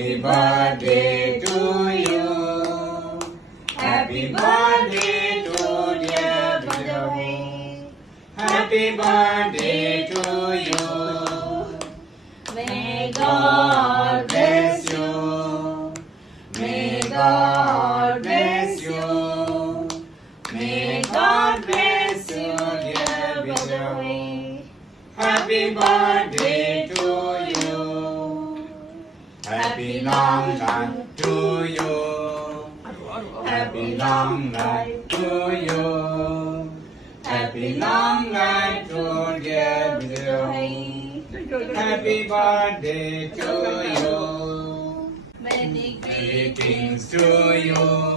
Happy birthday to you. Happy birthday to dear Bidawai. Happy birthday to you. May God bless you. May God bless you. May God bless you, dear Bidawai. Happy birthday to you. Happy long life to you. Happy long life to you. Happy long life to dear Bidawai. Happy birthday to you. Many greetings to you.